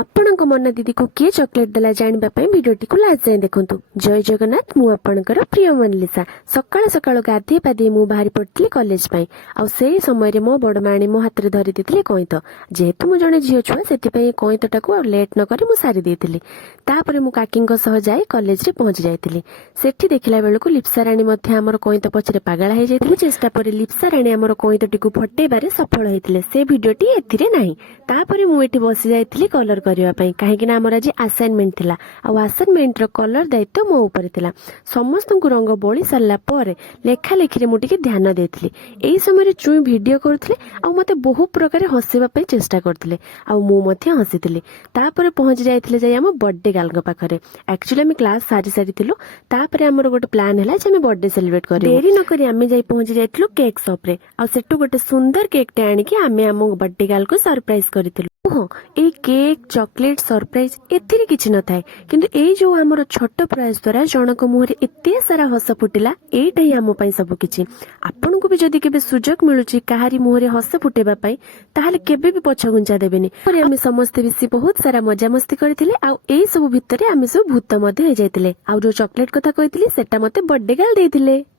ଆପଣଙ୍କ ମନ ଦିଦିକୁ କିଏ ଚକୋଲେଟ୍ ଦେଲା ଜାଣିବା ପାଇଁ ଭିଡିଓଟିକୁ ଲାଷ୍ଟ ଯାଏଁ ଦେଖନ୍ତୁ। ଜୟ ଜଗନ୍ନାଥ, ମୁଁ ଆପଣଙ୍କର ପ୍ରିୟ ମନାଲିସା। ସକାଳୁ ସକାଳୁ ଗାଧେଇ ପାଧେଇ ମୁଁ ବାହାରି ପଡିଥିଲି କଲେଜ ପାଇଁ। ଆଉ ସେଇ ସମୟରେ ମୋ ବଡ ମା ଆଣି ମୋ ହାତରେ ଧରି ଦେଇଥିଲେ କଇଁତ। ଯେହେତୁ ମୁଁ ଜଣେ ଝିଅ ଛୁଆ, ସେଥିପାଇଁ କଇଁତଟାକୁ ଆଉ ଲେଟ୍ ନ କରି ମୁଁ ସାରି ଦେଇଥିଲି। ତାପରେ ମୁଁ କାକିଙ୍କ ସହ ଯାଇ କଲେଜରେ ପହଞ୍ଚି ଯାଇଥିଲି। ସେଠି ଦେଖିଲା ବେଳକୁ ଲିପ୍ସା ରାଣୀ ମଧ୍ୟ ଆମର କଇଁତ ପଛରେ ପାଗଳା ହେଇଯାଇଥିଲେ। ଚେଷ୍ଟା ପରେ ଲିପ୍ସା ରାଣୀ ଆମର କଇଁତଟିକୁ ଫଟେଇବାରେ ସଫଳ ହେଇଥିଲେ। ସେ ଭିଡିଓଟି ଏଥିରେ ନାହିଁ। ତାପରେ ମୁଁ ଏଠି ବସି ଯାଇଥିଲି କଲର କରିବା ପାଇଁ, କାହିଁକି ନା ଆମର ଆଜି ଆସାଇନମେଣ୍ଟ ଥିଲା। ଆଉ ଆସାଇନମେଣ୍ଟର କଲର ଦାୟିତ୍ୱ ମୋ ଉପରେ ଥିଲା। ସମସ୍ତଙ୍କୁ ରଙ୍ଗ ବୋଳି ସାରିଲା ପରେ ଲେଖା ଲେଖିରେ ମୁଁ ଟିକେ ଧ୍ୟାନ ଦେଇଥିଲି। ଏଇ ସମୟରେ ଚୁଇଁ ଭିଡିଓ କରୁଥିଲେ ଆଉ ମତେ ବହୁ ପ୍ରକାର ହସିବା ପାଇଁ ଚେଷ୍ଟା କରୁଥିଲେ, ଆଉ ମୁଁ ମଧ୍ୟ ହସିଥିଲି। ତାପରେ ପହଞ୍ଚି ଯାଇଥିଲେ ଯାଇ ଆମ ବର୍ଥଡେ ଗାର୍ଲଙ୍କ ପାଖରେ। ଆକ୍ଚୁଆଲି ଆମେ କ୍ଲାସ ସାରି ସାରିଥିଲୁ। ତାପରେ ଆମର ଗୋଟେ ପ୍ଲାନ୍ ହେଲା ଯେ ଆମେ ବର୍ଥଡେ ସେଲିବ୍ରେଟ କରିବୁ। ଡେରି ନ କରି ଆମେ ଯାଇ ପହଞ୍ଚି ଯାଇଥିଲୁ କେକ୍ ସପରେ। ଆଉ ସେଠୁ ଗୋଟେ ସୁନ୍ଦର କେକ୍ ଟେ ଆଣିକି ଆମେ ଆମ ବର୍ଥଡେ ଗାର୍ଲକୁ ସରପ୍ରାଇଜ କରିଥିଲୁ। ହଁ, ଏଇ କେକ୍, ଚକୋଲେଟ, ସରପ୍ରାଇଜ ଏଥିରେ କିଛି ନଥାଏ, କିନ୍ତୁ ଏଇ ଯୋଉ ଆମର ଛୋଟ ପ୍ରୟାସ ଦ୍ୱାରା ଜଣଙ୍କ ମୁହଁରେ ଏତେ ସାରା ହସ ଫୁଟିଲା, ଏଇଟା ହିଁ ଆମ ପାଇଁ ସବୁ କିଛି। ଆପଣଙ୍କୁ ବି ଯଦି କେବେ ସୁଯୋଗ ମିଳୁଛି କାହାରି ମୁହଁରେ ହସ ଫୁଟେଇବା ପାଇଁ, ତାହେଲେ କେବେ ବି ପଛଘୁଞ୍ଚା ଦେବେନି। ଆମେ ସମସ୍ତେ ମିଶି ବହୁତ ସାରା ମଜାମସ୍ତି କରିଥିଲେ। ଆଉ ଏଇ ସବୁ ଭିତରେ ଆମେ ସବୁ ଭୂତ ମଧ୍ୟ ହେଇଯାଇଥିଲେ। ଆଉ ଯୋଉ ଚକୋଲେଟ କଥା କହିଥିଲି, ସେଟା ମତେ ବର୍ଥଡେ ଗାର୍ଲ ଦେଇଥିଲେ।